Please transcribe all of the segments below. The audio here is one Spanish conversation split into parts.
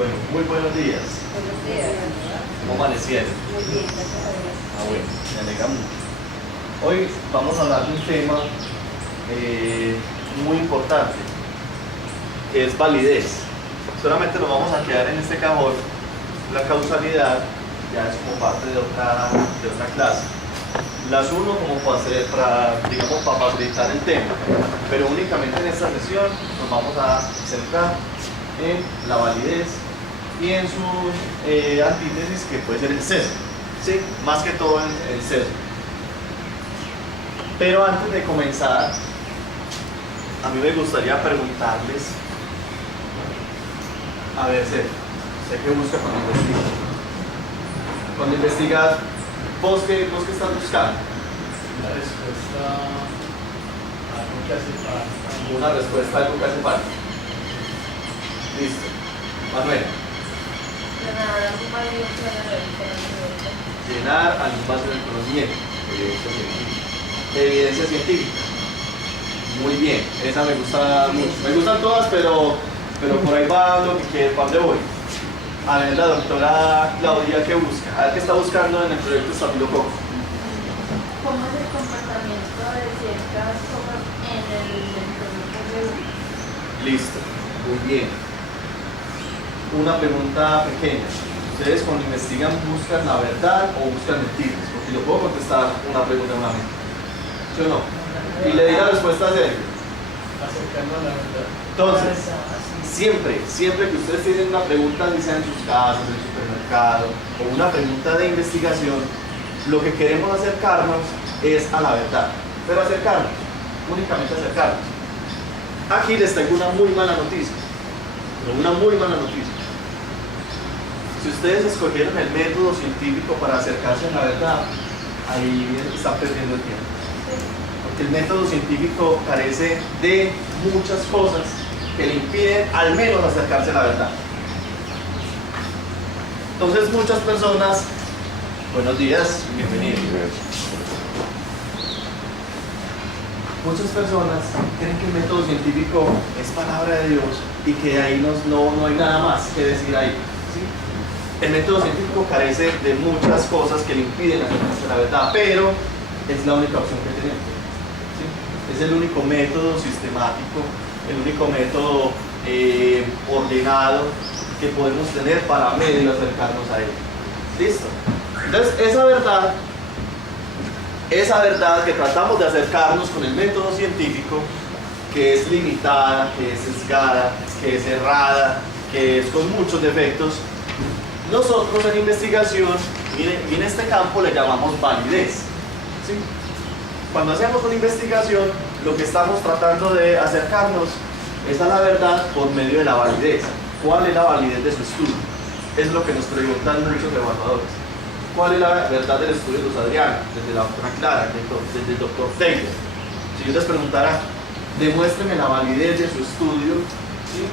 Bueno, muy buenos días. Buenos días. ¿Cómo amanecieron? Muy bien, gracias a Dios. Bueno, me alegra mucho. Hoy vamos a hablar de un tema muy importante, que es validez. Solamente nos vamos a quedar en este cajón. La causalidad ya es como parte de otra clase. Las uno como para facilitar el tema, pero únicamente en esta sesión nos vamos a centrar en la validez y en su antítesis, que puede ser el sesgo, ¿sí? Más que todo en el sesgo. Pero antes de comenzar, a mí me gustaría preguntarles, a ver, sé qué busca cuando investigas. Cuando investigas, ¿vos qué estás buscando? La respuesta a algo que hace falta. Una respuesta a algo que hace falta. Listo. Manuel, Llenar algún vacío que haya de conocimiento. llenar algún vacío del conocimiento. Evidencia científica. Evidencia científica. Muy bien, esa me gusta mucho. Me gustan todas, pero por ahí va lo que quiere, ¿para dónde voy? A ver, la doctora Claudia, ¿qué busca? A ver, ¿qué está buscando en el proyecto Estafilococcus? ¿Cómo es el comportamiento de ciertas cosas en el entorno de uno? Listo, muy bien. Una pregunta pequeña. ¿Ustedes cuando investigan buscan la verdad o buscan mentiras? Porque yo puedo contestar una pregunta en una mente. ¿Sí o no? Y le di la respuesta a Sergio. Acercando a la verdad. Entonces, siempre que ustedes tienen una pregunta, ya sea en sus casas, en el supermercado, o una pregunta de investigación, lo que queremos acercarnos es a la verdad. Pero acercarnos, únicamente acercarnos. Aquí les tengo una muy mala noticia. Una muy mala noticia. Si ustedes escogieron el método científico para acercarse a la verdad, ahí están perdiendo el tiempo. Porque el método científico carece de muchas cosas que le impiden al menos acercarse a la verdad. Entonces muchas personas, buenos días, bienvenidos. Muchas personas creen que el método científico es palabra de Dios y que de ahí no hay nada más que decir ahí, ¿sí? El método científico carece de muchas cosas que le impiden acercarse a la verdad, pero es la única opción que tenemos, ¿sí? Es el único método sistemático, el único método ordenado que podemos tener para medio acercarnos a él. ¿Listo? Entonces, esa verdad que tratamos de acercarnos con el método científico, que es limitada, que es sesgada, que es errada, que es con muchos defectos, nosotros en investigación, y en este campo le llamamos validez, ¿sí? Cuando hacemos una investigación, lo que estamos tratando de acercarnos es a la verdad por medio de la validez. ¿Cuál es la validez de su estudio? Es lo que nos preguntan muchos evaluadores. ¿Cuál es la verdad del estudio de los Adriana? Desde la doctora Clara, desde el doctor Taylor. Si yo les preguntara, demuéstrenme la validez de su estudio, ¿sí?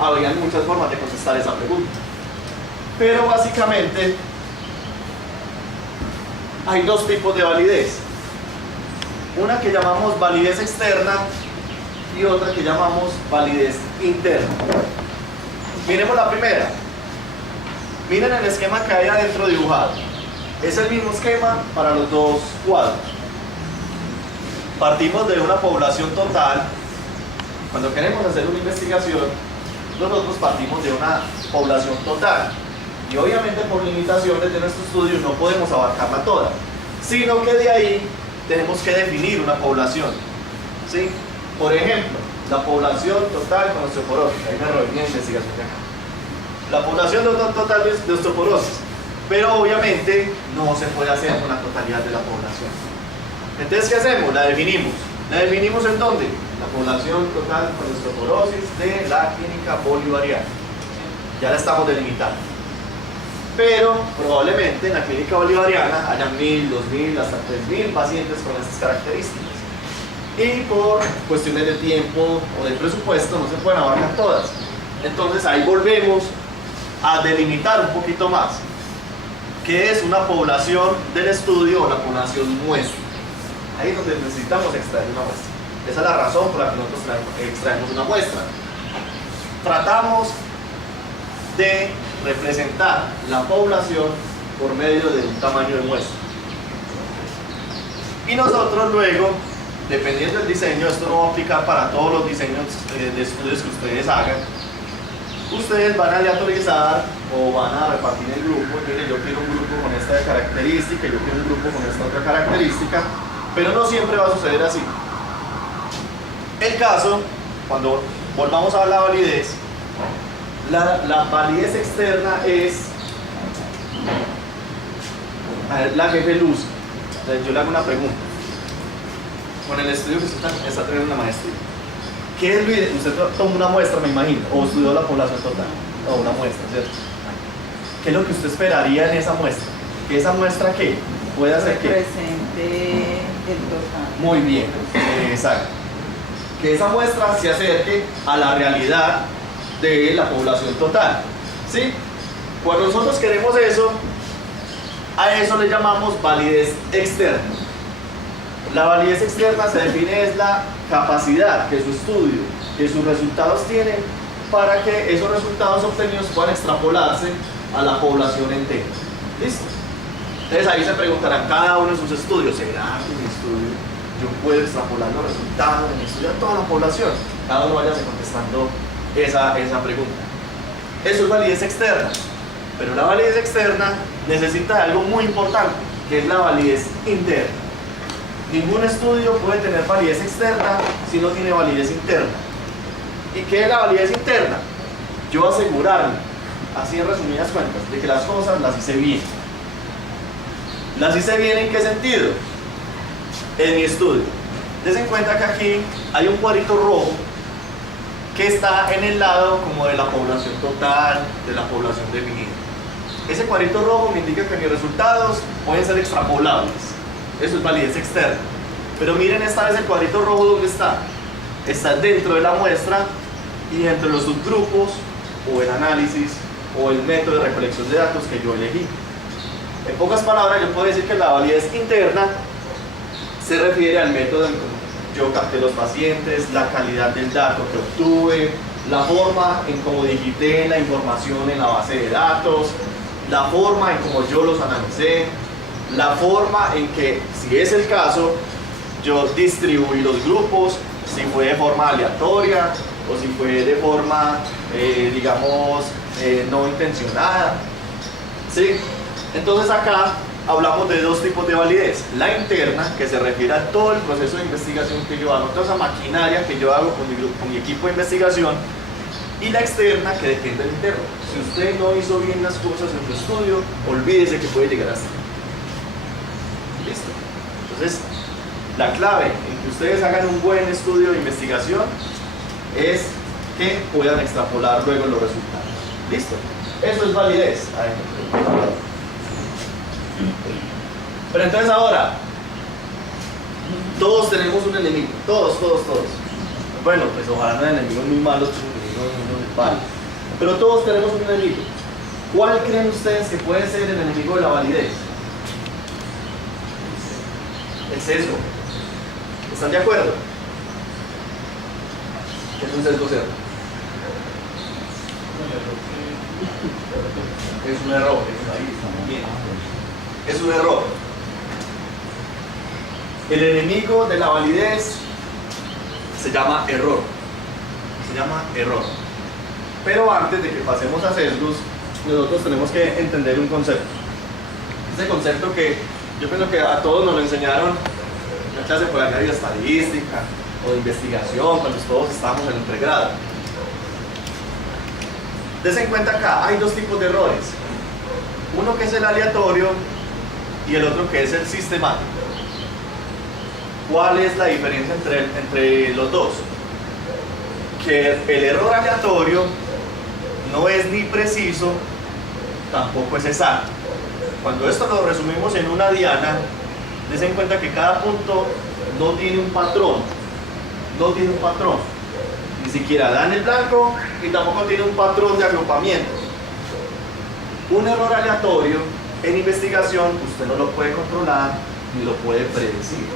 Habrían muchas formas de contestar esa pregunta. Pero básicamente hay dos tipos de validez. Una que llamamos validez externa y otra que llamamos validez interna. Miremos la primera. Miren el esquema que hay adentro dibujado. Es el mismo esquema para los dos cuadros. Partimos de una población total. Cuando queremos hacer una investigación, nosotros partimos de una población total. Y obviamente por limitaciones de nuestro estudio no podemos abarcarla toda, sino que de ahí tenemos que definir una población, ¿sí? Por ejemplo, la población total con osteoporosis. Ahí me robé mi investigación de acá. La población total de osteoporosis. Pero obviamente no se puede hacer con la totalidad de la población. Entonces, ¿qué hacemos? La definimos. ¿La definimos en dónde? La población total con osteoporosis de la clínica bolivariana. Ya la estamos delimitando. Pero probablemente en la clínica bolivariana hayan 1000, 2000, hasta 3000 pacientes con estas características. Y por cuestiones de tiempo o de presupuesto no se pueden abarcar todas. Entonces ahí volvemos a delimitar un poquito más qué es una población del estudio o la población muestra. Ahí es donde necesitamos extraer una muestra. Esa es la razón por la que nosotros extraemos una muestra. Tratamos de representar la población por medio de un tamaño de muestra. Y nosotros luego, dependiendo del diseño, esto no va a aplicar para todos los diseños de estudios que ustedes hagan, ustedes van a aleatorizar o van a repartir el grupo. Mire, yo quiero un grupo con esta característica, yo quiero un grupo con esta otra característica, pero no siempre va a suceder así. El caso, cuando volvamos a la validez, la validez externa es la jefe luz. Yo le hago una pregunta. Con el estudio que usted está teniendo una maestría, ¿qué es lo ideal? Usted tomó una muestra, me imagino, o estudió la población total, o una muestra, ¿cierto? ¿Qué es lo que usted esperaría en esa muestra? ¿Que esa muestra qué? Puede hacer que represente el total. muy bien, exacto. Que esa muestra se acerque a la realidad de la población total, ¿sí? Cuando nosotros queremos eso, a eso le llamamos validez externa. La validez externa se define es la capacidad que su estudio, que sus resultados tienen para que esos resultados obtenidos puedan extrapolarse a la población entera. ¿Listo? Entonces ahí se preguntarán cada uno de sus estudios, ¿será que en mi estudio yo puedo extrapolar los resultados de mi estudio a toda la población? Cada uno vaya contestando esa pregunta. Eso es validez externa. Pero la validez externa necesita de algo muy importante, que es la validez interna. Ningún estudio puede tener validez externa si no tiene validez interna. ¿Y qué es la validez interna? Yo asegurarme, así en resumidas cuentas, de que las cosas las hice bien. ¿Las hice bien en qué sentido? En mi estudio. Dense en cuenta que aquí hay un cuadrito rojo que está en el lado como de la población total, de la población definida. Ese cuadrito rojo me indica que mis resultados pueden ser extrapolables. Eso es validez externa. Pero miren esta vez el cuadrito rojo, ¿dónde está? Está dentro de la muestra y dentro de los subgrupos o el análisis o el método de recolección de datos que yo elegí. En pocas palabras, yo puedo decir que la validez interna se refiere al método en que yo capté los pacientes, la calidad del dato que obtuve, la forma en cómo digité la información en la base de datos, la forma en cómo yo los analicé, la forma en que, si es el caso, yo distribuí los grupos, si fue de forma aleatoria o si fue de forma, digamos, no intencionada. ¿Sí? Entonces acá hablamos de dos tipos de validez. La interna, que se refiere a todo el proceso de investigación que yo hago, toda esa maquinaria que yo hago con mi equipo de investigación, y la externa, que depende del interno. Si usted no hizo bien las cosas en su estudio, olvídese que puede llegar hasta ahí. ¿Listo? Entonces, la clave en que ustedes hagan un buen estudio de investigación es que puedan extrapolar luego los resultados. ¿Listo? Eso es validez. Pero entonces ahora, todos tenemos un enemigo. Todos. Bueno, pues ojalá no haya enemigos muy malos, vale. Pero todos tenemos un enemigo. ¿Cuál creen ustedes que puede ser el enemigo de la validez? El sesgo. ¿Están de acuerdo? ¿Qué es un sesgo cero? Es un error. Bien. Es un error. El enemigo de la validez se llama error. Se llama error. Pero antes de que pasemos a sesgos, nosotros tenemos que entender un concepto. Ese concepto que yo pienso que a todos nos lo enseñaron en la clase por allá de estadística o de investigación, cuando todos estábamos en el pregrado. Dense en cuenta acá, hay dos tipos de errores. Uno que es el aleatorio y el otro que es el sistemático. ¿Cuál es la diferencia entre los dos? Que el error aleatorio no es ni preciso, tampoco es exacto. Cuando esto lo resumimos en una diana, dense en cuenta que cada punto no tiene un patrón. No tiene un patrón. Ni siquiera da en el blanco y tampoco tiene un patrón de agrupamiento. Un error aleatorio en investigación usted no lo puede controlar ni lo puede predecir.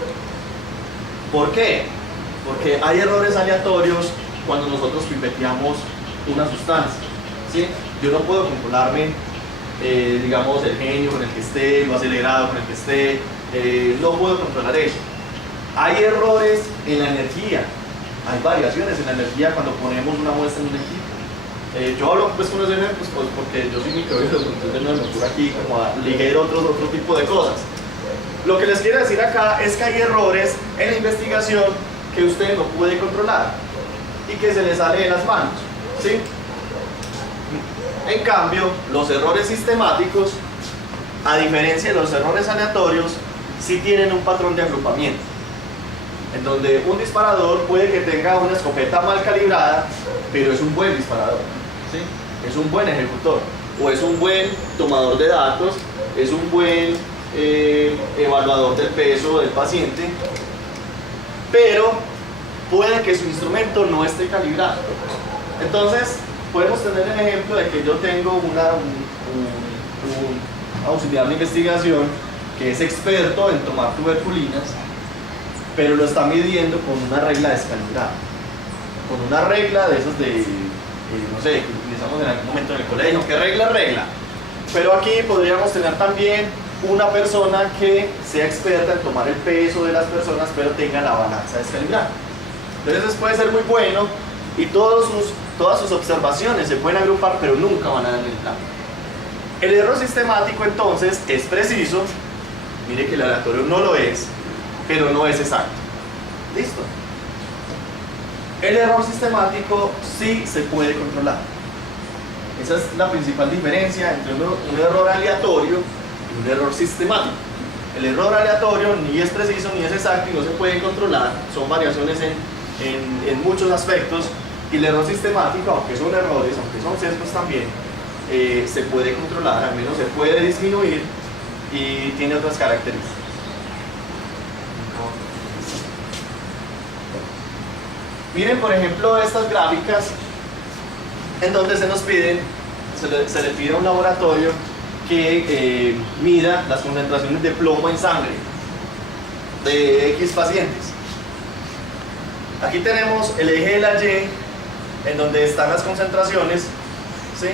¿Por qué? Porque hay errores aleatorios cuando nosotros pipeteamos una sustancia. ¿sí? Yo no puedo controlarme, digamos, el genio con el que esté, lo acelerado con el que esté, no puedo controlar eso. Hay errores en la energía, hay variaciones en la energía cuando ponemos una muestra en un equipo. Yo hablo pues con los ejemplos porque yo soy microbiólogo, entonces no me ocurre aquí como a ligero otro tipo de cosas. Lo que les quiero decir acá es que hay errores en la investigación que usted no puede controlar y que se le sale de las manos, ¿sí? En cambio, los errores sistemáticos, a diferencia de los errores aleatorios, sí tienen un patrón de agrupamiento, en donde un disparador puede que tenga una escopeta mal calibrada, pero es un buen disparador, ¿sí? Es un buen ejecutor, o es un buen tomador de datos, es un buen evaluador del peso del paciente, pero puede que su instrumento no esté calibrado. Entonces, podemos tener el ejemplo de que yo tengo un auxiliar de investigación que es experto en tomar tuberculinas, pero lo está midiendo con una regla descalibrada, con una regla de esos de, no sé, que utilizamos en algún momento en el colegio. ¿Qué regla? Regla. Pero aquí podríamos tener también una persona que sea experta en tomar el peso de las personas, pero tenga la balanza descalibrada. Entonces puede ser muy bueno y todas sus observaciones se pueden agrupar, pero nunca van a dar el plan. El error sistemático entonces es preciso. Mire que el aleatorio no lo es, pero no es exacto. ¿Listo? El error sistemático sí se puede controlar. Esa es la principal diferencia entre un error aleatorio y un error sistemático. El error aleatorio ni es preciso ni es exacto y no se puede controlar, son variaciones en muchos aspectos, y el error sistemático, aunque son errores, aunque son sesgos también, se puede controlar, al menos se puede disminuir y tiene otras características. Miren por ejemplo estas gráficas en donde se le pide a un laboratorio que mida las concentraciones de plomo en sangre de X pacientes. Aquí tenemos el eje de la Y en donde están las concentraciones, ¿sí?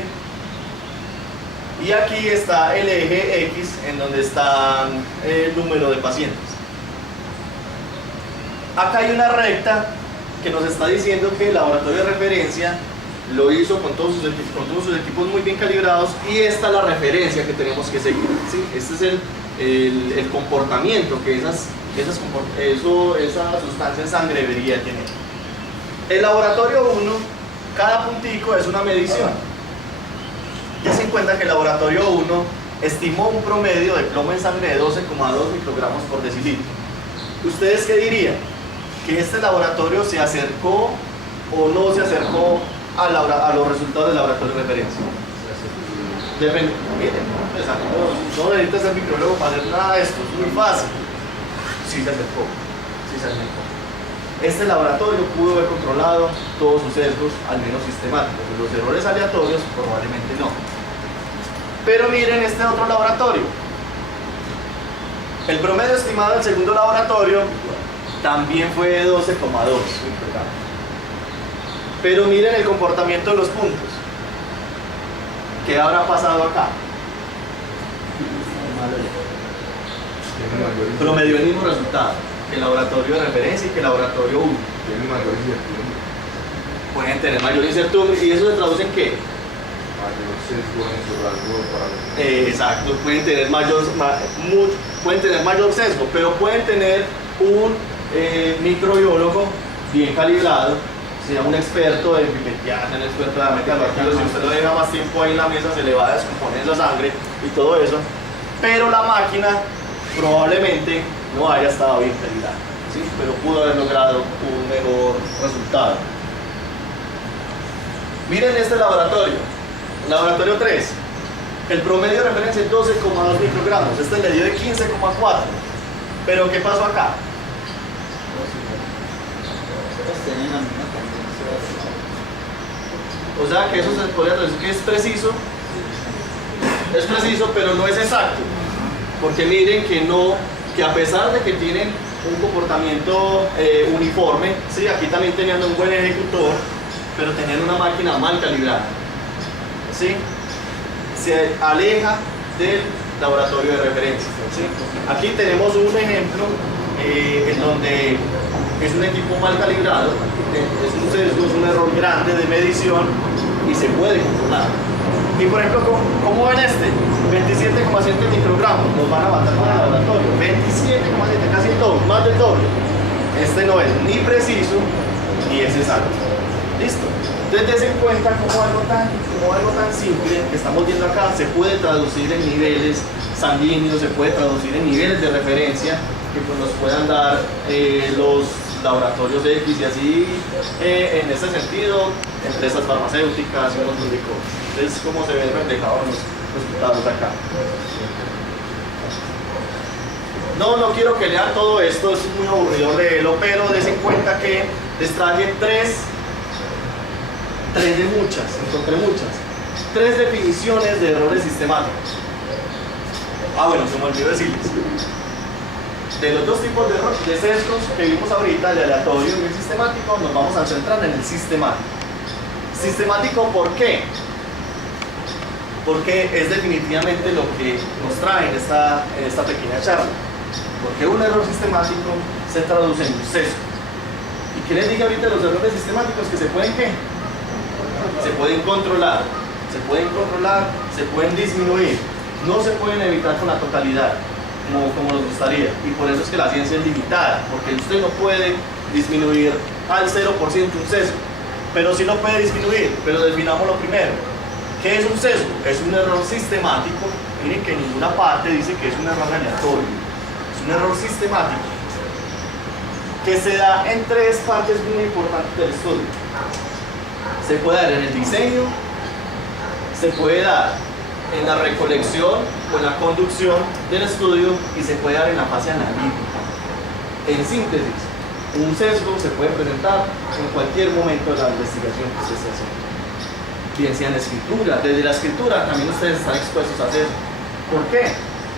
Y aquí está el eje X en donde está el número de pacientes. Acá hay una recta que nos está diciendo que el laboratorio de referencia lo hizo con todos sus equipos muy bien calibrados, y esta es la referencia que tenemos que seguir, ¿sí? Este es el comportamiento que esa sustancia en sangre debería tener. El laboratorio 1, cada puntico es una medición. Ya se cuenta que el laboratorio 1 estimó un promedio de plomo en sangre de 12,2 microgramos por decilitro. ¿Ustedes qué dirían? ¿Que este laboratorio se acercó o no se acercó a los resultados del laboratorio de referencia? Depende. Miren, no necesitas ser microbiólogo para hacer nada de esto, es muy fácil. Sí se acercó, sí se acercó. Este laboratorio pudo haber controlado todos sus sesgos, al menos sistemáticos. Los errores aleatorios probablemente no. Pero miren este otro laboratorio. El promedio estimado del segundo laboratorio también fue de 12,2. Pero miren el comportamiento de los puntos. ¿Qué habrá pasado acá? Promedió el mismo resultado que el laboratorio de referencia y que el laboratorio 1. Tiene mayor incertidumbre. Pueden tener mayor incertidumbre, y eso se traduce en qué? Mayor sesgo en su rasgo para Exacto, pueden tener mayor sesgo, pero pueden tener un microbiólogo bien calibrado, sea un experto en pipettear, un experto de metalurgia. Si usted lo deja más tiempo ahí en la mesa, se le va a descomponer la sangre y todo eso, pero la máquina probablemente no haya estado bien calibrada, ¿sí? Pero pudo haber logrado un mejor resultado. Miren este laboratorio, laboratorio 3. El promedio de referencia es 12,2 microgramos, este le dio de 15,4. Pero ¿qué pasó acá? Tienen la misma tendencia. O sea que eso se podría decir que es preciso, pero no es exacto. Porque miren que a pesar de que tienen un comportamiento uniforme, ¿sí? Aquí también tenían un buen ejecutor, pero tenían una máquina mal calibrada. ¿sí? Se aleja del laboratorio de referencia, ¿sí? Aquí tenemos un ejemplo en donde es un equipo mal calibrado, es un sesgo, es un error grande de medición y se puede controlar. Y por ejemplo, ¿cómo ven este? 27,7 microgramos, nos van a matar con el laboratorio. 27,7, casi el doble, más del doble. Este no es ni preciso ni es exacto. ¿Listo? Entonces des en cuenta cómo algo tan simple que estamos viendo acá se puede traducir en niveles sanguíneos, se puede traducir en niveles de referencia que pues, nos puedan dar los laboratorios X y así en ese sentido empresas farmacéuticas y un montón de cosas. Entonces cómo se ven reflejados los resultados acá. No quiero que lean todo esto, es muy aburrido leerlo, pero des en cuenta que les traje tres de muchas, encontré muchas, 3 definiciones de errores sistemáticos. Bueno, se me olvidó decirles. De los dos tipos de sesgos que vimos ahorita, el aleatorio y el sistemático, nos vamos a centrar en el sistemático. ¿Sistemático por qué? Porque es definitivamente lo que nos trae en esta pequeña charla. Porque un error sistemático se traduce en un sesgo. ¿Y qué les dije ahorita de los errores sistemáticos? Que se pueden ¿qué? Se pueden controlar, se pueden disminuir, no se pueden evitar con la totalidad, como nos gustaría. Y por eso es que la ciencia es limitada, porque usted no puede disminuir al 0% un sesgo, pero sí lo puede disminuir. Pero definamos lo primero. ¿Qué es un sesgo? Es un error sistemático. Miren que en ninguna parte dice que es un error aleatorio, es un error sistemático que se da en 3 partes muy importantes del estudio. Se puede dar en el diseño, se puede dar en la recolección o en la conducción del estudio y se puede dar en la fase analítica. En síntesis, un sesgo se puede presentar en cualquier momento de la investigación que se esté haciendo. Bien sea en la escritura, desde la escritura también ustedes están expuestos a hacer. ¿Por qué?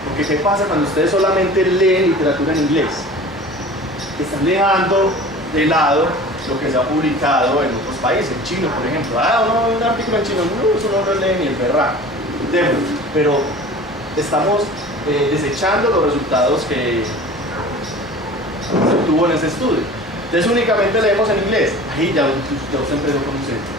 Porque ¿qué pasa cuando ustedes solamente leen literatura en inglés? Están dejando de lado lo que se ha publicado en otros países, en chino por ejemplo. Uno ve un artículo en chino, eso no lo lee ni el berraco. Pero estamos desechando los resultados que se obtuvo en ese estudio. Entonces únicamente leemos en inglés. Ahí ya usted empezó con un sesgo.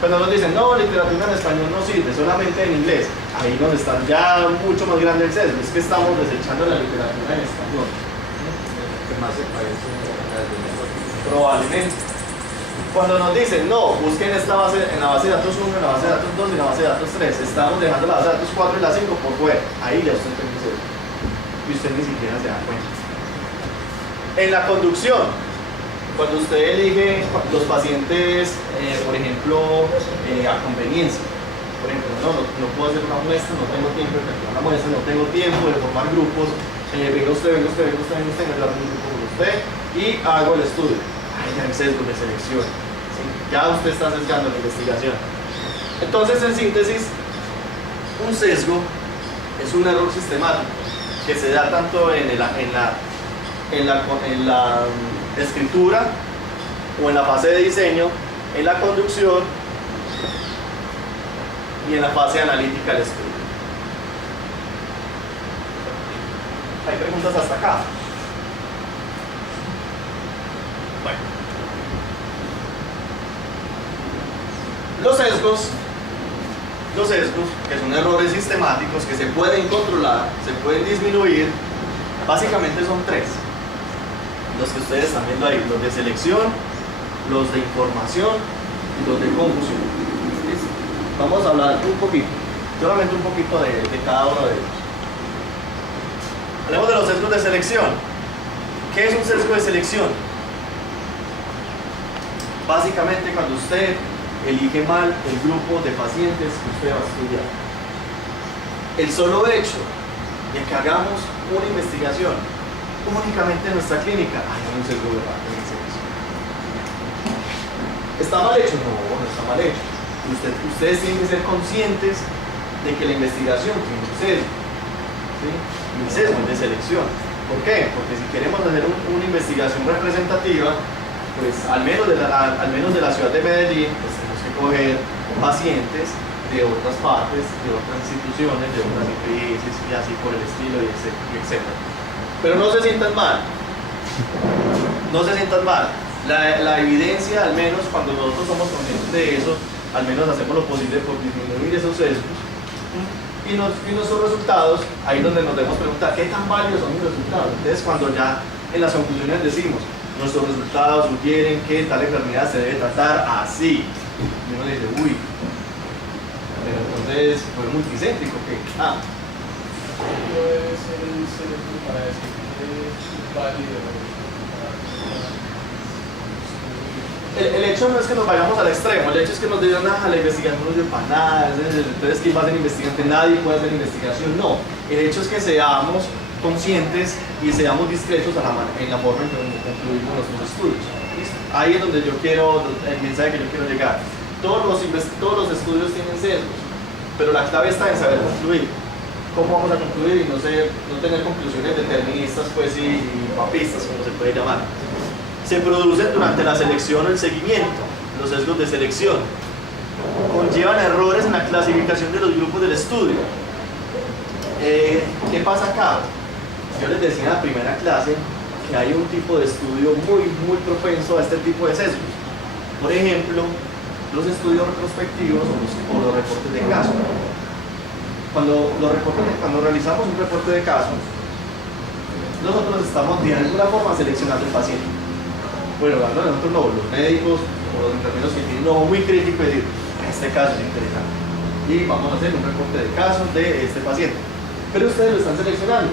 Cuando nos dicen, no, literatura en español no sirve, solamente en inglés. Ahí donde están ya mucho más grande el sesgo. Es que estamos desechando la literatura en español. ¿Qué más se parece a las de nosotros? Probablemente. Cuando nos dicen, no, busquen esta base, en la base de datos 1, en la base de datos 2 y en la base de datos 3, estamos dejando la base de datos 4 y la 5 por fuera. Ahí ya usted tiene que. Y usted ni siquiera se da cuenta. En la conducción, cuando usted elige los pacientes, por ejemplo, a conveniencia. Por ejemplo, no puedo hacer una muestra, no tengo tiempo de efectuar una muestra, no tengo tiempo de formar grupos. Venga usted, me agarro un grupo con usted y hago el estudio. Ahí ya hay sesgos de selección. ¿Sí? Ya usted está sesgando la investigación. Entonces, en síntesis, un sesgo es un error sistemático que se da tanto en la escritura o en la fase de diseño, en la conducción y en la fase analítica del estudio. ¿Hay preguntas hasta acá? Bueno. Los sesgos, que son errores sistemáticos que se pueden controlar, se pueden disminuir, básicamente son 3. Los que ustedes están viendo ahí, los de selección, los de información y los de confusión. ¿Listo? Vamos a hablar un poquito, solamente un poquito de cada uno de ellos. Hablemos de los sesgos de selección. ¿Qué es un sesgo de selección? Básicamente cuando usted elige mal el grupo de pacientes que usted va a estudiar. El solo hecho de que hagamos una investigación únicamente en nuestra clínica, hay un sesgo de selección. ¿Está mal hecho? No está mal hecho. Ustedes tienen que ser conscientes de que la investigación tiene un sesgo. ¿Sí? Un sesgo de selección. ¿Por qué? Porque si queremos hacer una investigación representativa, pues al menos de la ciudad de Medellín, pues tenemos que coger pacientes de otras partes, de otras instituciones, de otras EPS y así por el estilo, y etc. Pero no se sientan mal, no se sientan mal. La evidencia, al menos cuando nosotros somos conscientes de eso, al menos hacemos lo posible por disminuir esos sesgos. Y nuestros resultados, ahí es donde nos debemos preguntar, ¿qué tan válidos son mis resultados? Entonces, cuando ya en las conclusiones decimos, nuestros resultados sugieren que tal enfermedad se debe tratar así, y uno dice, uy, pero entonces fue multicéntrico, ¿qué? Puede ser el cerebro para decir que es válido. El hecho no es que nos vayamos al extremo, el hecho es que nos digan, la investigación no sirve para nada, entonces ¿quién va a ser investigante? Nadie puede hacer investigación, no. El hecho es que seamos conscientes y seamos discretos en la forma en que concluimos nuestros estudios. ¿Listo? Ahí es donde el mensaje que yo quiero llegar. Todos los estudios tienen sesgos, pero la clave está en saber concluir. ¿Cómo vamos a concluir? Y no tener conclusiones deterministas pues, y papistas, como se puede llamar. Se producen durante la selección o el seguimiento, los sesgos de selección. Conllevan errores en la clasificación de los grupos del estudio. ¿Qué pasa acá? Yo les decía en la primera clase que hay un tipo de estudio muy propenso a este tipo de sesgos. Por ejemplo, los estudios retrospectivos o los reportes de casos. Cuando realizamos un reporte de casos, nosotros estamos de alguna forma seleccionando el paciente. Bueno, nosotros no, los médicos o los enfermeros que tienen un ojo muy crítico y decir, este caso es interesante. Y vamos a hacer un reporte de casos de este paciente. Pero ustedes lo están seleccionando.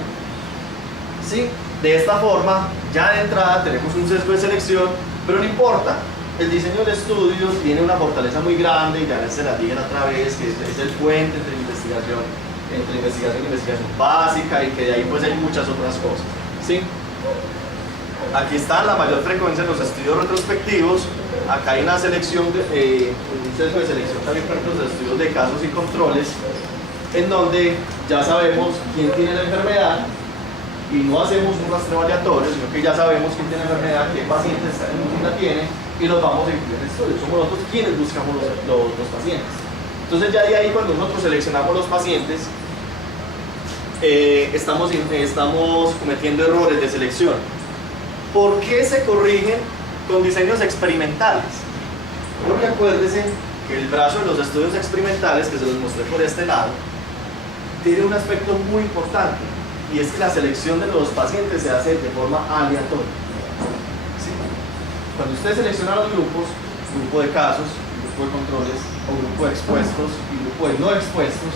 ¿Sí? De esta forma, ya de entrada tenemos un sesgo de selección, pero no importa. El diseño del estudio tiene una fortaleza muy grande y ya se la digan otra vez que es el puente entre investigación y investigación básica y que de ahí pues hay muchas otras cosas. ¿Sí? Aquí está la mayor frecuencia en los estudios retrospectivos. Acá hay una selección, un sesgo de selección también por ejemplo, los estudios de casos y controles, en donde ya sabemos quién tiene la enfermedad y no hacemos un rastreo aleatorio, sino que ya sabemos quién tiene la enfermedad, qué pacientes la tiene y los vamos a incluir en el estudio. Somos nosotros quienes buscamos los pacientes. Entonces ya de ahí cuando nosotros seleccionamos los pacientes, estamos cometiendo errores de selección. ¿Por qué se corrigen con diseños experimentales? Porque acuérdense que el brazo de los estudios experimentales, que se los mostré por este lado, tiene un aspecto muy importante, y es que la selección de los pacientes se hace de forma aleatoria. ¿Sí? Cuando usted selecciona los grupos, grupo de casos, grupo de controles, o grupo de expuestos y grupo de no expuestos,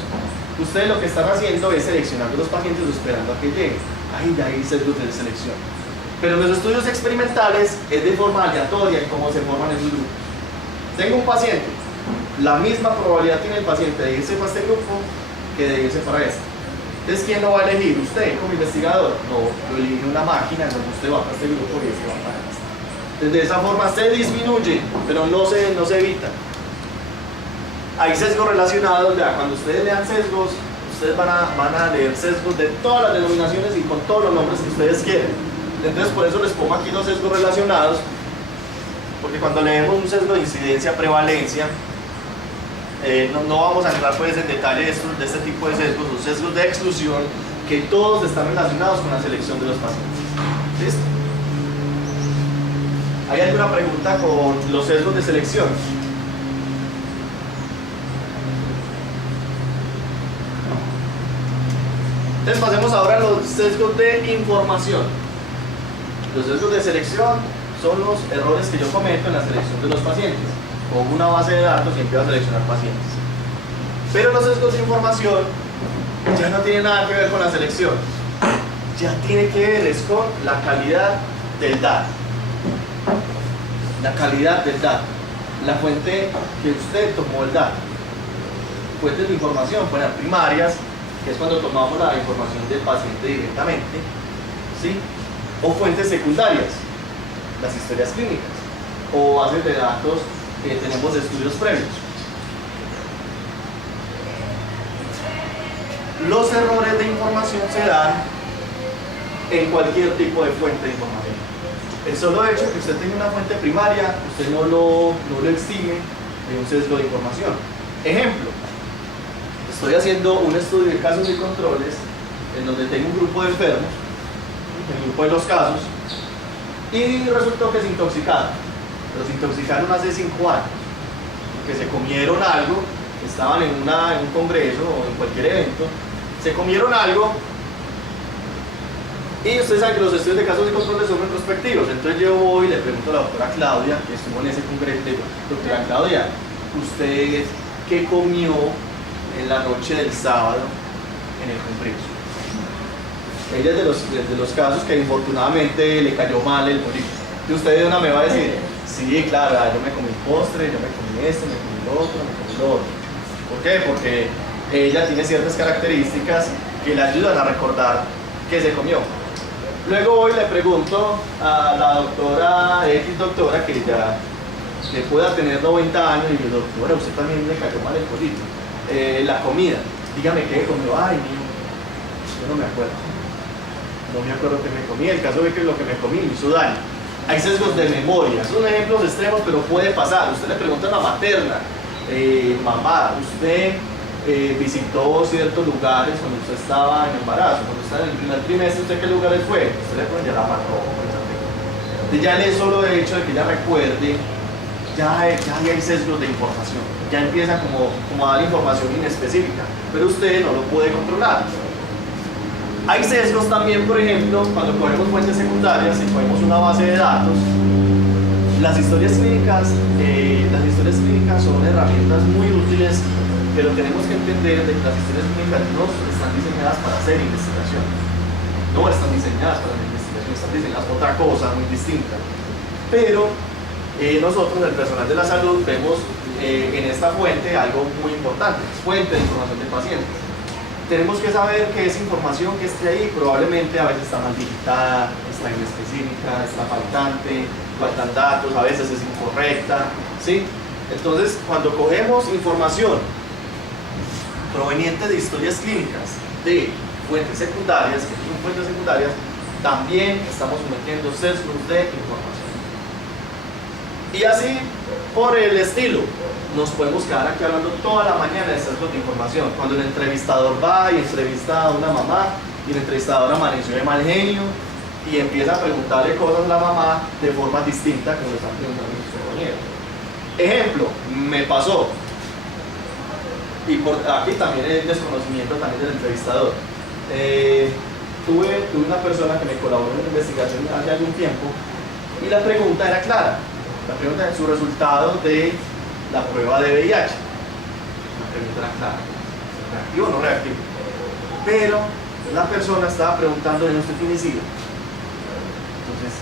ustedes lo que están haciendo es seleccionando los pacientes esperando a que lleguen. Ahí ya hay sesgos de selección. Pero en los estudios experimentales es de forma aleatoria en cómo se forman esos grupos. Tengo un paciente, la misma probabilidad tiene el paciente de irse para este grupo que de irse para este. Entonces, ¿quién lo va a elegir? ¿Usted como investigador? No, lo elige una máquina en donde usted va para este grupo y este va para este. Entonces, de esa forma se disminuye, pero no se evita. Hay sesgos relacionados, ya cuando ustedes lean sesgos, ustedes van a leer sesgos de todas las denominaciones y con todos los nombres que ustedes quieren. Entonces por eso les pongo aquí los sesgos relacionados, porque cuando leemos un sesgo de incidencia-prevalencia, no vamos a entrar pues en detalle de este tipo de sesgos, los sesgos de exclusión, que todos están relacionados con la selección de los pacientes. ¿Listo? ¿Hay alguna pregunta con los sesgos de selección? Entonces pasemos ahora a los sesgos de información. Los sesgos de selección son los errores que yo cometo en la selección de los pacientes. Pongo una base de datos y empiezo a seleccionar pacientes. Pero los sesgos de información ya no tienen nada que ver con la selección. Ya tiene que ver es con la calidad del dato. La calidad del dato. La fuente que usted tomó el dato. Fuentes de información, bueno, primarias, que es cuando tomamos la información del paciente directamente, ¿sí? O fuentes secundarias, las historias clínicas, o bases de datos que tenemos de estudios previos. Los errores de información se dan en cualquier tipo de fuente de información. El solo hecho de que usted tenga una fuente primaria, usted no lo exime de un sesgo de información. Ejemplo, estoy haciendo un estudio de casos y controles en donde tengo un grupo de enfermos, el grupo de los casos, y resultó que se intoxicaron, pero se intoxicaron hace 5 años, porque se comieron algo, estaban en un congreso o en cualquier evento, se comieron algo, y ustedes saben que los estudios de casos y controles son retrospectivos. Entonces yo voy y le pregunto a la doctora Claudia, que estuvo en ese congreso, le digo, doctora Claudia, ¿usted qué comió en la noche del sábado en el congreso? Ella es de los casos que infortunadamente le cayó mal el bolillo. Y usted de una me va a decir, sí, claro, yo me comí un postre, yo me comí esto, me comí lo otro, me comí lo otro. ¿Por qué? Porque ella tiene ciertas características que le ayudan a recordar qué se comió. Luego voy y le pregunto a la doctora, X doctora, que ya que pueda tener 90 años, y digo, doctora, usted también le cayó mal el bolillo. La comida, dígame qué comió. Ay, mío, yo no me acuerdo. No me acuerdo qué me comí. El caso es que lo que me comí me hizo daño. Hay sesgos de memoria, son ejemplos extremos, pero puede pasar. Usted le pregunta a la materna, mamá, ¿usted visitó ciertos lugares cuando usted estaba en embarazo? Cuando estaba en el primer trimestre, ¿usted qué lugares fue? Usted le pone ya la mató. Ya el solo hecho de que ella recuerde, ya hay sesgos de información. Ya empieza como a dar información inespecífica, pero usted no lo puede controlar. Hay sesgos también, por ejemplo, cuando cogemos fuentes secundarias y cogemos una base de datos. Las historias clínicas son herramientas muy útiles, pero tenemos que entender de que las historias clínicas no están diseñadas para hacer investigación. No están diseñadas para la investigación, están diseñadas para otra cosa muy distinta. Pero nosotros, el personal de la salud, vemos en esta fuente algo muy importante, fuente de información de pacientes. Tenemos que saber que esa información que esté ahí probablemente a veces está mal digitada, está inespecífica, está faltan datos, a veces es incorrecta, ¿sí? Entonces, cuando cogemos información proveniente de historias clínicas, de fuentes secundarias, también estamos sometiendo sesgos de información. Y así, por el estilo, nos podemos quedar aquí hablando toda la mañana de sesgos de información. Cuando el entrevistador va y entrevista a una mamá, y el entrevistador amaneció de mal genio, y empieza a preguntarle cosas a la mamá de forma distinta como le están preguntando a sus compañeros. Ejemplo, me pasó, y por aquí también el desconocimiento también del entrevistador. Tuve una persona que me colaboró en la investigación hace algún tiempo, y la pregunta era clara. La pregunta es su resultado de la prueba de VIH. La pregunta era clara, ¿reactivo o no reactivo? Pero la persona estaba preguntando de un feminicida. Entonces,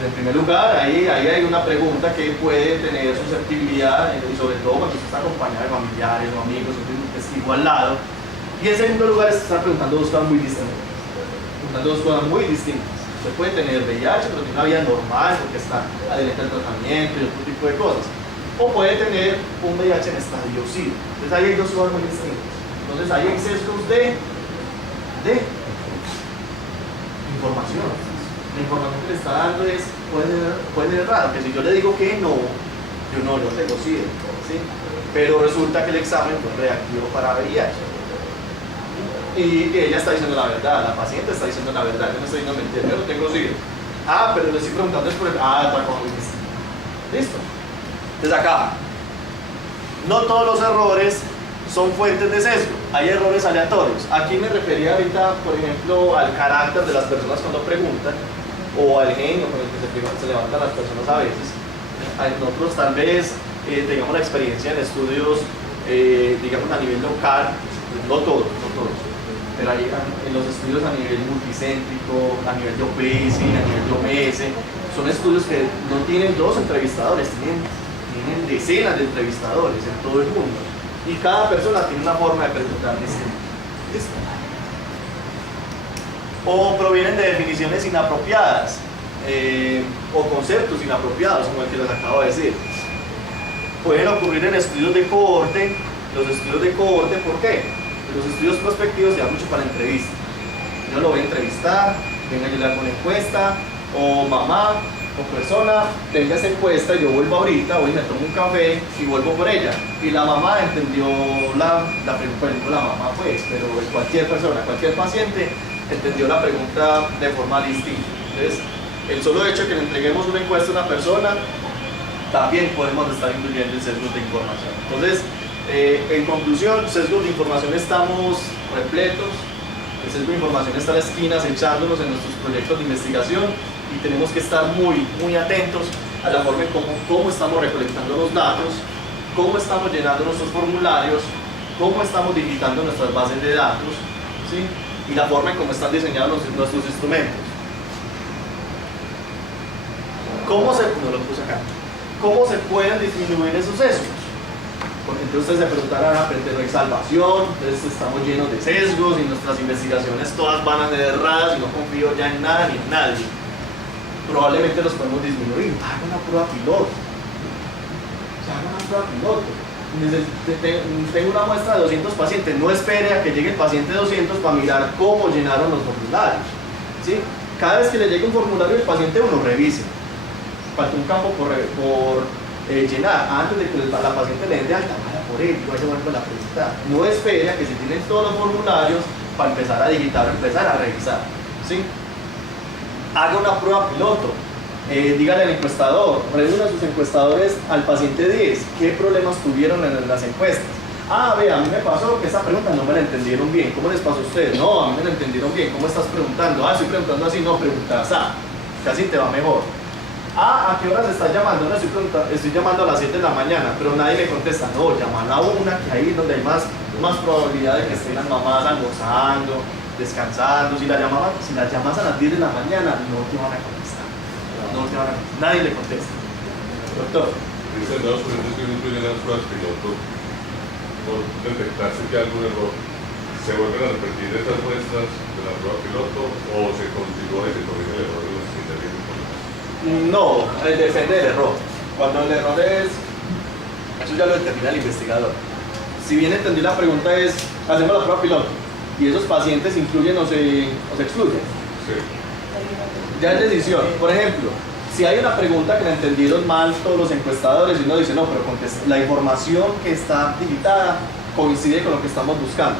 en primer lugar, ahí hay una pregunta que puede tener susceptibilidad, y sobre todo cuando usted está acompañado de familiares o amigos, un testigo al lado. Y en segundo lugar, se está preguntando dos cosas muy distintas. Usted puede tener VIH, pero tiene una vida normal porque está adelante al tratamiento y otro tipo de cosas. O puede tener un VIH en estadio SIDA. Entonces ahí hay dos cosas muy distintas. Entonces ahí hay sesgos de información. La información que le está dando puede ser raro, que si yo le digo que no, yo no tengo SIDA, ¿sí? Pero resulta que el examen fue reactivo para VIH. Y que ella está diciendo la verdad, la paciente está diciendo la verdad, yo no estoy diciendo mentira, yo no tengo SIDA. Ah, pero le estoy preguntando es por el... otra cosa muy distinta. Listo. Entonces acá, no todos los errores son fuentes de sesgo, hay errores aleatorios. Aquí me refería ahorita, por ejemplo, al carácter de las personas cuando preguntan, o al genio con el que se levantan las personas a veces. Nosotros tal vez tengamos la experiencia en estudios, digamos a nivel local, no todos, pero hay en los estudios a nivel multicéntrico, a nivel de OPS, a nivel de OMS, son estudios que no tienen dos entrevistadores, tienen decenas de entrevistadores en todo el mundo, y cada persona tiene una forma de preguntar distinta. ¿Listo? O provienen de definiciones inapropiadas, o conceptos inapropiados, como el que les acabo de decir. Pueden ocurrir en estudios de cohorte. Los estudios de cohorte, ¿por qué? Los estudios prospectivos se dan mucho para entrevista. Yo lo voy a entrevistar, venga, yo le hago una encuesta, o mamá, persona, tenga esta encuesta, yo vuelvo ahorita, voy y me tomo un café y vuelvo por ella. Y la mamá entendió la pregunta, no la mamá pues, pero cualquier persona, cualquier paciente entendió la pregunta de forma distinta. Entonces, el solo hecho de que le entreguemos una encuesta a una persona, también podemos estar incluyendo el sesgo de información. Entonces, en conclusión, sesgos de información estamos repletos. El sesgo de información está a la esquina acechándonos en nuestros proyectos de investigación y tenemos que estar muy atentos a la forma en cómo estamos recolectando los datos, cómo estamos llenando nuestros formularios, cómo estamos digitando nuestras bases de datos, ¿sí? Y la forma en cómo están diseñados nuestros instrumentos. ¿Cómo se pueden disminuir esos sesgos? Porque entonces ustedes se preguntarán, pero no hay salvación, entonces estamos llenos de sesgos y nuestras investigaciones todas van a ser erradas y no confío ya en nada ni en nadie. Probablemente los podemos disminuir. Haga una prueba piloto. Haga una prueba piloto. Tengo una muestra de 200 pacientes, no espere a que llegue el paciente 200 para mirar cómo llenaron los formularios, ¿sí? Cada vez que le llegue un formulario del paciente 1, revise. Falta un campo por llenar. Antes de que la paciente le den de alta, vaya por él y vaya a volver a preguntar. No espere a que se tienen todos los formularios para empezar a digitar o empezar a revisar, ¿sí? Haga una prueba piloto. Dígale al encuestador, reúna a sus encuestadores al paciente 10, ¿qué problemas tuvieron en las encuestas? Ah, vea, a mí me pasó que esta pregunta no me la entendieron bien. ¿Cómo les pasó a ustedes? No, a mí me la entendieron bien. ¿Cómo estás preguntando? Ah, estoy preguntando así, no, preguntas casi te va mejor. Ah, ¿a qué horas estás llamando? No, estoy llamando a las 7 de la mañana, pero nadie me contesta. No, llaman a una que ahí donde hay más probabilidad de que estén las mamás almorzando, descansando. Si la llamas a las 10 de la mañana, no te van a contestar. Nadie le contesta. Doctor. Dicen los estudiantes que no incluyen las pruebas piloto por detectarse que hay algún error. ¿Se vuelven a repetir estas muestras de la prueba piloto o se continúa y se corrige el error de los que ya vienen con eso? No, depende del error. Cuando el error es, eso ya lo determina el investigador. Si bien entendí la pregunta es, hacemos la prueba piloto y esos pacientes incluyen o se excluyen. Sí. Ya es decisión. Por ejemplo, si hay una pregunta que la entendieron mal todos los encuestadores y uno dice, no, pero la información que está digitada coincide con lo que estamos buscando,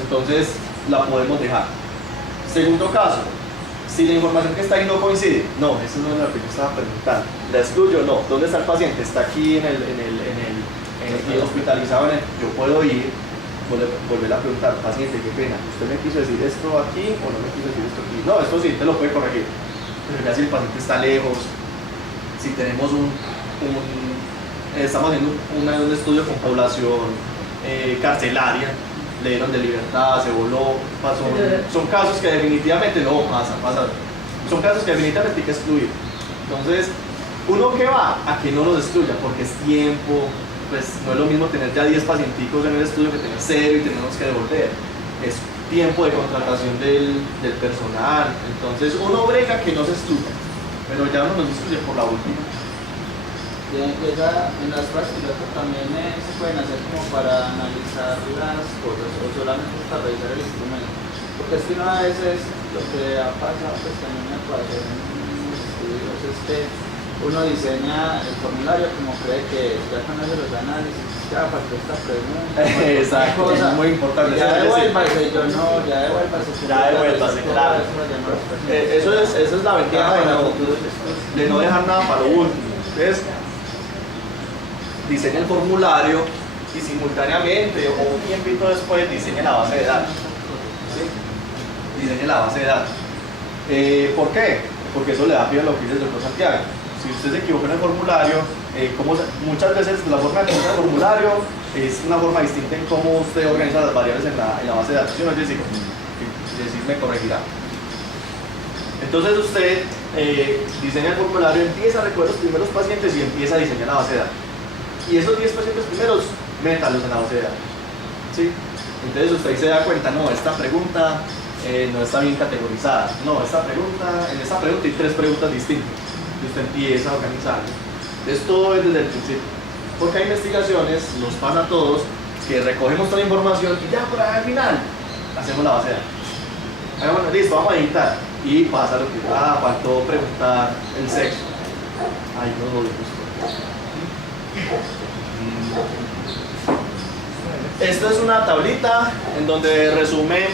entonces la podemos dejar. Segundo caso, si la información que está ahí no coincide, no, eso no es lo que yo estaba preguntando, la excluyo, no, ¿dónde está el paciente? Está aquí en el hospitalizado, yo puedo ir, volver a preguntar, paciente, qué pena, ¿usted me quiso decir esto aquí o no me quiso decir esto aquí? No, esto sí te lo puede corregir, pero ya si el paciente está lejos, si tenemos estamos haciendo un estudio con población carcelaria, le dieron de libertad, se voló, pasó, son casos que definitivamente no pasan, son casos que definitivamente hay que excluir. Entonces, uno que va a que no los excluya, porque es tiempo, pues no es lo mismo tener ya 10 pacienticos en el estudio que tener 0 y tenerlos que devolver. Es tiempo de contratación del personal. Entonces uno brega que no se excluya, pero ya uno nos excluye por la última. En las pruebas piloto también se pueden hacer como para analizar las cosas o solamente para revisar el instrumento. Porque es que una vez lo que ha pasado, pues también me pasó en mis estudios, es que uno diseña el formulario como cree que ya conoce los análisis, ya faltó esta pregunta. Exacto, cosa, es muy importante. Ya devuélvase, yo no, ya devuélvase. Ya devuélvase, claro. Eso es la ventaja de no dejar nada para lo último. Entonces, diseña el formulario y simultáneamente o un tiempito después diseña la base de datos. ¿Sí? Diseña la base de datos. ¿Por qué? Porque eso le da pie a lo que dice el doctor Santiago. Si usted se equivoca en el formulario, muchas veces la forma de hacer el formulario es una forma distinta en cómo usted organiza las variables en la base de datos. ¿Sí? No es decir, me corregirá. Entonces usted diseña el formulario, empieza a recoger los primeros pacientes y empieza a diseñar la base de datos. Y esos 10 pacientes primeros, métalos en la base de datos. ¿Sí? Entonces usted se da cuenta, no, esta pregunta no está bien categorizada. No, en esta pregunta hay 3 preguntas distintas. Y usted empieza a organizarlo. Entonces todo es desde el principio. Porque hay investigaciones, nos pasa a todos, que recogemos toda la información y ya por ahí al final hacemos la base de datos. Bueno, listo, vamos a editar. Y pasa lo que faltó preguntar el sexo. Ay, no doy gusto. Esta es una tablita en donde resumen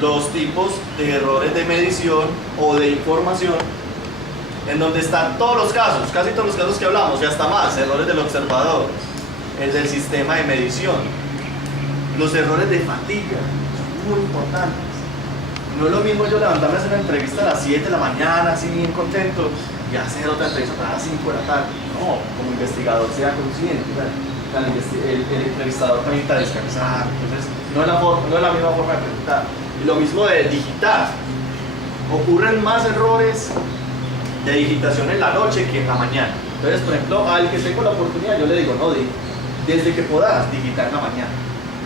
los tipos de errores de medición o de información, en donde están todos los casos, casi todos los casos que hablamos, y hasta más, errores del observador, el del sistema de medición, los errores de fatiga, son muy importantes. No es lo mismo yo levantarme a hacer una entrevista a las 7 de la mañana, así bien contento, y hacer otra entrevista a las 5 de la tarde. No, como investigador sea consciente, el entrevistador también necesita descansar, entonces no es la misma forma de preguntar. Y lo mismo de digitar. Ocurren más errores de digitación en la noche que en la mañana. Entonces, por ejemplo, al que tengo la oportunidad, yo le digo, no, desde que puedas digitar en la mañana.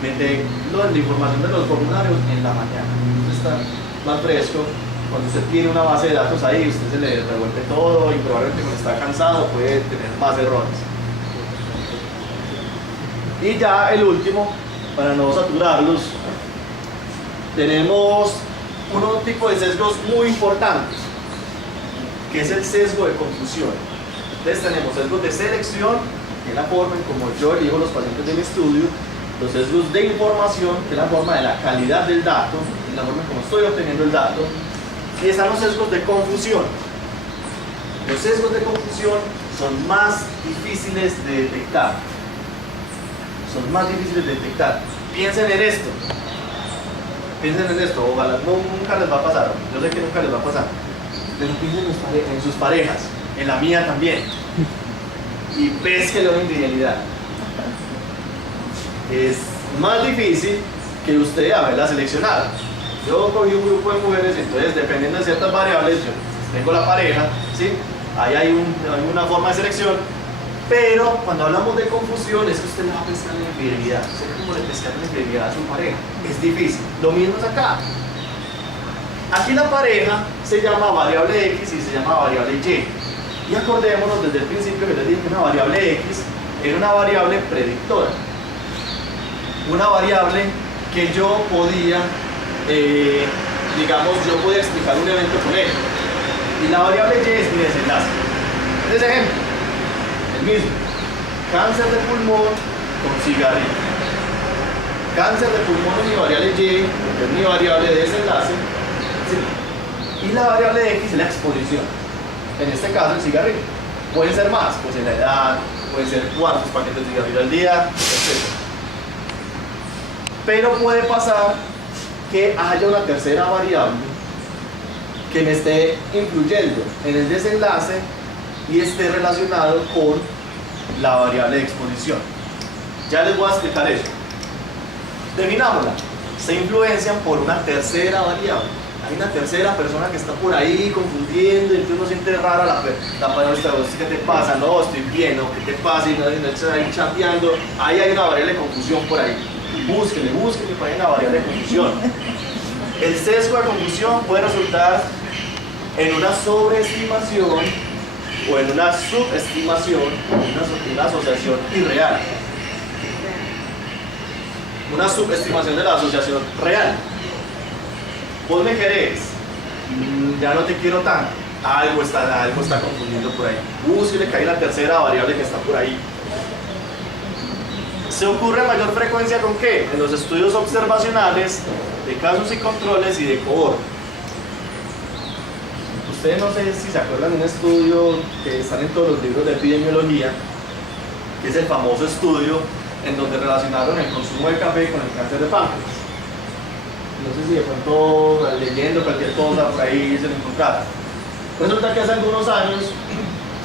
Mete la información de los formularios en la mañana. Entonces está más fresco. Cuando usted tiene una base de datos ahí, usted se le revuelve todo y probablemente cuando está cansado puede tener más errores. Y ya el último, para no saturarlos, tenemos un tipo de sesgos muy importantes, que es el sesgo de confusión. Entonces tenemos sesgos de selección, que es la forma en como yo elijo los pacientes del estudio, los sesgos de información, que es la forma de la calidad del dato, la forma en cómo estoy obteniendo el dato, y están los sesgos de confusión. Los sesgos de confusión son más difíciles de detectar. Piensen en esto. Ojalá nunca les va a pasar. Yo sé que nunca les va a pasar. Pero piensen en sus parejas, en la mía también. Y pésquelo en infidelidad. Es más difícil que usted haberla seleccionado. Yo cogí un grupo de mujeres, entonces dependiendo de ciertas variables, yo tengo la pareja, ¿sí? Ahí hay una forma de selección, pero cuando hablamos de confusión es que usted le va a pescar la infidelidad. Usted como le pescar la infidelidad a su pareja, es difícil. Lo mismo es acá. Aquí la pareja se llama variable X y se llama variable Y. Y acordémonos desde el principio que les dije que una variable X era una variable predictora. Una variable que yo podía, yo podía explicar un evento con él. Y la variable Y es mi desenlace. Entonces, ejemplo, el mismo. Cáncer de pulmón con cigarrillo. Cáncer de pulmón es mi variable Y, que es mi variable de desenlace. ¿Sí? Y la variable X es la exposición. En este caso, el cigarrillo. Pueden ser más, pues en la edad, pueden ser cuántos paquetes de cigarrillo al día, etc. Pero puede pasar que haya una tercera variable que me esté influyendo en el desenlace y esté relacionado con la variable de exposición. Ya les voy a explicar eso. Definámosla. Se influencian por una tercera variable. Hay una tercera persona que está por ahí confundiendo y entonces uno siente rara la persona. ¿Qué te pasa? No, estoy bien, ¿no? ¿Qué te pasa? Y no estás ahí chateando. Ahí hay una variable de confusión por ahí. Búsquenle para ahí una variable de confusión. El sesgo de confusión puede resultar en una sobreestimación o en una subestimación, una asociación irreal. Una subestimación de la asociación real. Vos me querés, ya no te quiero tanto, algo está confundiendo por ahí. Búsquele que hay la tercera variable que está por ahí. Se ocurre a mayor frecuencia ¿con qué? En los estudios observacionales de casos y controles y de cohorte. Ustedes no sé si se acuerdan de un estudio que están en todos los libros de epidemiología, que es el famoso estudio en donde relacionaron el consumo de café con el cáncer de páncreas. No sé si de pronto leyendo cualquier cosa por ahí se lo encontraron. Resulta que hace algunos años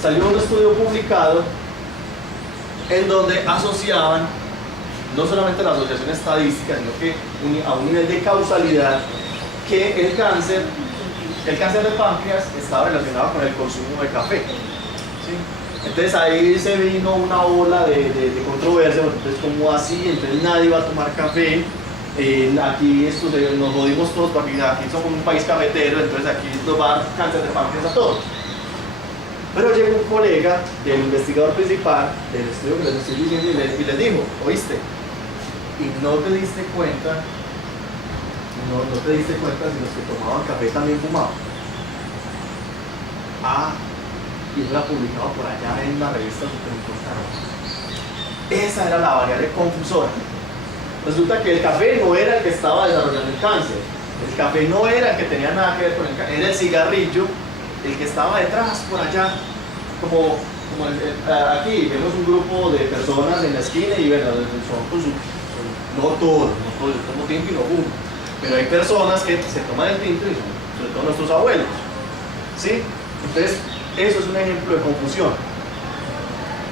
salió un estudio publicado en donde asociaban no solamente la asociación estadística, sino que a un nivel de causalidad, que el cáncer de páncreas estaba relacionado con el consumo de café. ¿Sí? Entonces ahí se vino una ola de controversia, entonces ¿cómo así? Entonces nadie va a tomar café. Aquí nos jodimos todos porque aquí somos un país cafetero, entonces aquí nos va a dar cáncer de páncreas a todos. Pero llegó un colega del investigador principal del estudio que les estoy diciendo y les dijo, oíste, y no te diste cuenta si los que tomaban café también fumaban. y eso era publicado por allá en una revista súper importante. Esa era la variable confusora. Resulta que el café no era el que estaba desarrollando el cáncer, el café no era el que tenía nada que ver con el cáncer, era el cigarrillo el que estaba detrás por allá, como aquí vemos un grupo de personas en la esquina y bueno, no todos, yo tomo tinto y no fumo, pero hay personas que se toman el tinto y son sobre todo nuestros abuelos, ¿sí? Entonces, eso es un ejemplo de confusión.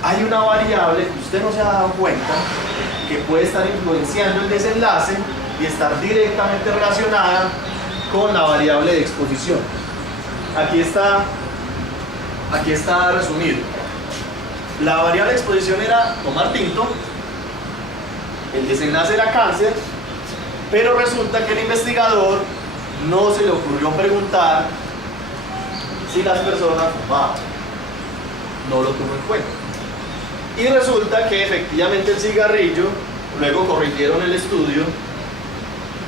Hay una variable que usted no se ha dado cuenta que puede estar influenciando el desenlace y estar directamente relacionada con la variable de exposición. Aquí está resumido. La variable de exposición era tomar tinto, el desenlace era cáncer, pero resulta que el investigador no se le ocurrió preguntar si las personas fumaban, no lo tuvo en cuenta. Y resulta que efectivamente el cigarrillo, luego corrigieron el estudio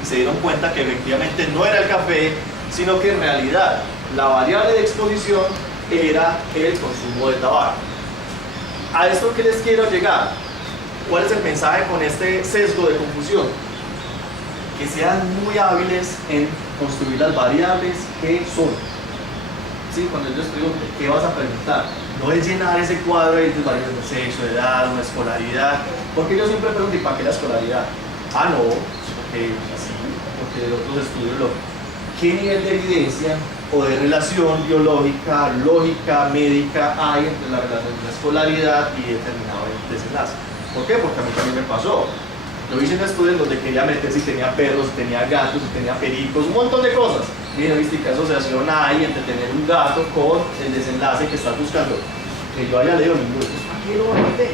y se dieron cuenta que efectivamente no era el café, sino que en realidad la variable de exposición era el consumo de tabaco. A esto que les quiero llegar, ¿cuál es el mensaje con este sesgo de confusión? Que sean muy hábiles en construir las variables que son. ¿Sí? Cuando yo les pregunto, ¿qué vas a preguntar? No es llenar ese cuadro y tus variables de sexo, de edad, una escolaridad. Porque yo siempre pregunto, ¿y para qué la escolaridad? Ah, no, porque así, porque de otros estudios ¿qué nivel de evidencia o de relación biológica, lógica, médica hay entre la relación de la escolaridad y determinado desenlace? ¿Por qué? Porque a mí también me pasó. Yo hice un estudio en donde quería meter si tenía perros, si tenía gatos, si tenía pericos, un montón de cosas. Mira, ¿viste qué asociación hay entre tener un gato con el desenlace que estás buscando? Que yo haya leído ninguno. Entonces, ¿para qué lo voy a meter?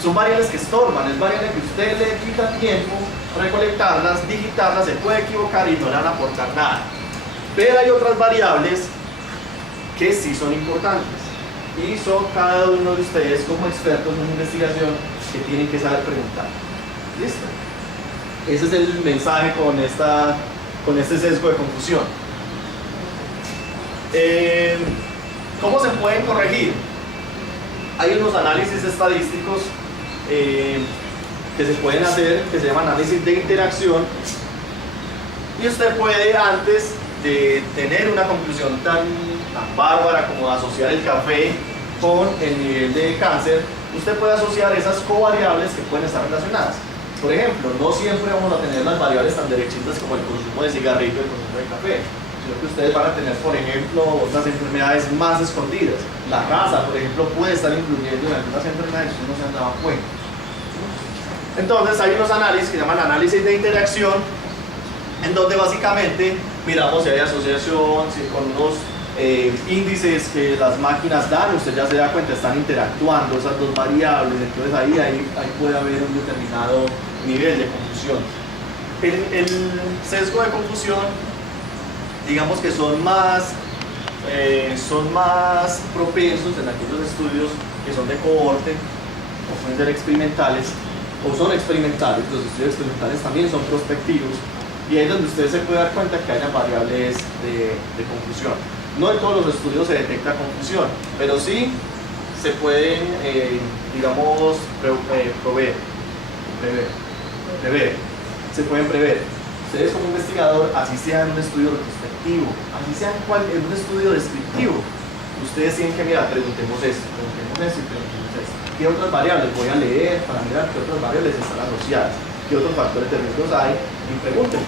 Son variables que estorban, es variable que usted le quita tiempo recolectarlas, digitarlas, se puede equivocar y no le van a aportar nada. Pero hay otras variables que sí son importantes y son cada uno de ustedes como expertos en investigación que tienen que saber preguntar. ¿Listo? Ese es el mensaje con este sesgo de confusión. ¿Cómo se pueden corregir? Hay unos análisis estadísticos que se pueden hacer, que se llaman análisis de interacción, y usted puede, antes de tener una conclusión tan bárbara como asociar el café con el nivel de cáncer, usted puede asociar esas covariables que pueden estar relacionadas. Por ejemplo, no siempre vamos a tener las variables tan derechitas como el consumo de cigarrillo y el consumo de café, sino que ustedes van a tener, por ejemplo, otras enfermedades más escondidas. La raza, por ejemplo, puede estar influyendo en algunas enfermedades que uno no se han dado cuenta. Entonces hay unos análisis que se llaman análisis de interacción, en donde básicamente miramos si hay asociación, si con unos índices que las máquinas dan, usted ya se da cuenta, están interactuando esas dos variables, entonces ahí puede haber un determinado nivel de confusión. El sesgo de confusión, digamos que son más propensos en aquellos estudios que son de cohorte o pueden ser experimentales, o son experimentales. Los estudios experimentales también son prospectivos, y ahí es donde usted se puede dar cuenta que haya variables de confusión. No en todos los estudios se detecta confusión, pero sí se pueden, digamos, prever. Se pueden prever. Ustedes como investigador, así sea en un estudio retrospectivo, así sea en un estudio descriptivo, ustedes tienen que mirar, preguntemos esto y preguntemos esto. ¿Qué otras variables voy a leer para mirar qué otras variables están asociadas? ¿Qué otros factores de riesgos hay? Y pregunten.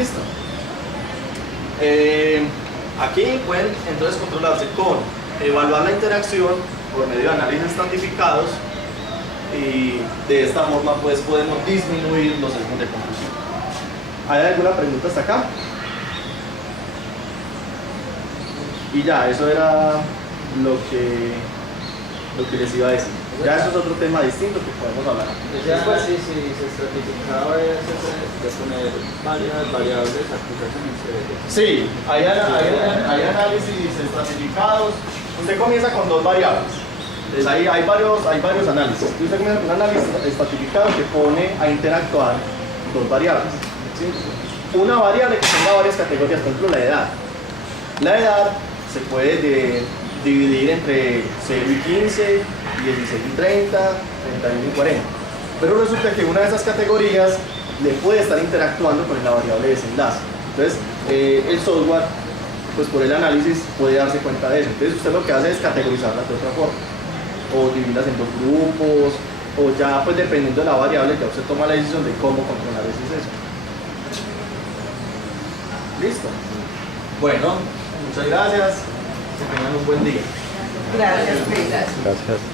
Listo. Aquí pueden entonces controlarse con evaluar la interacción por medio de análisis estratificados, y de esta forma pues podemos disminuir los sesgos de confusión. ¿Hay alguna pregunta hasta acá? Y ya, eso era lo que les iba a decir. Ya eso es otro tema distinto que podemos hablar. Después, si se estratificaba, de poner varias variables aplicadas en el cerebro. Sí, hay análisis estratificados. Usted comienza con dos variables. Entonces hay varios análisis. Usted comienza con un análisis estratificado que pone a interactuar dos variables. ¿Sí? Una variable que tenga varias categorías, por ejemplo la edad. La edad se puede dividir entre 0 y 15, 16 y 30, 31 y 40. Pero resulta que una de esas categorías le puede estar interactuando con la variable de desenlace. Entonces, el software, pues por el análisis, puede darse cuenta de eso. Entonces, usted lo que hace es categorizarlas de otra forma, o dividirlas en dos grupos, o ya, pues dependiendo de la variable, ya usted toma la decisión de cómo controlar ese exceso. Listo. Bueno, muchas gracias. Que tengan un buen día. Gracias, Luis. Gracias.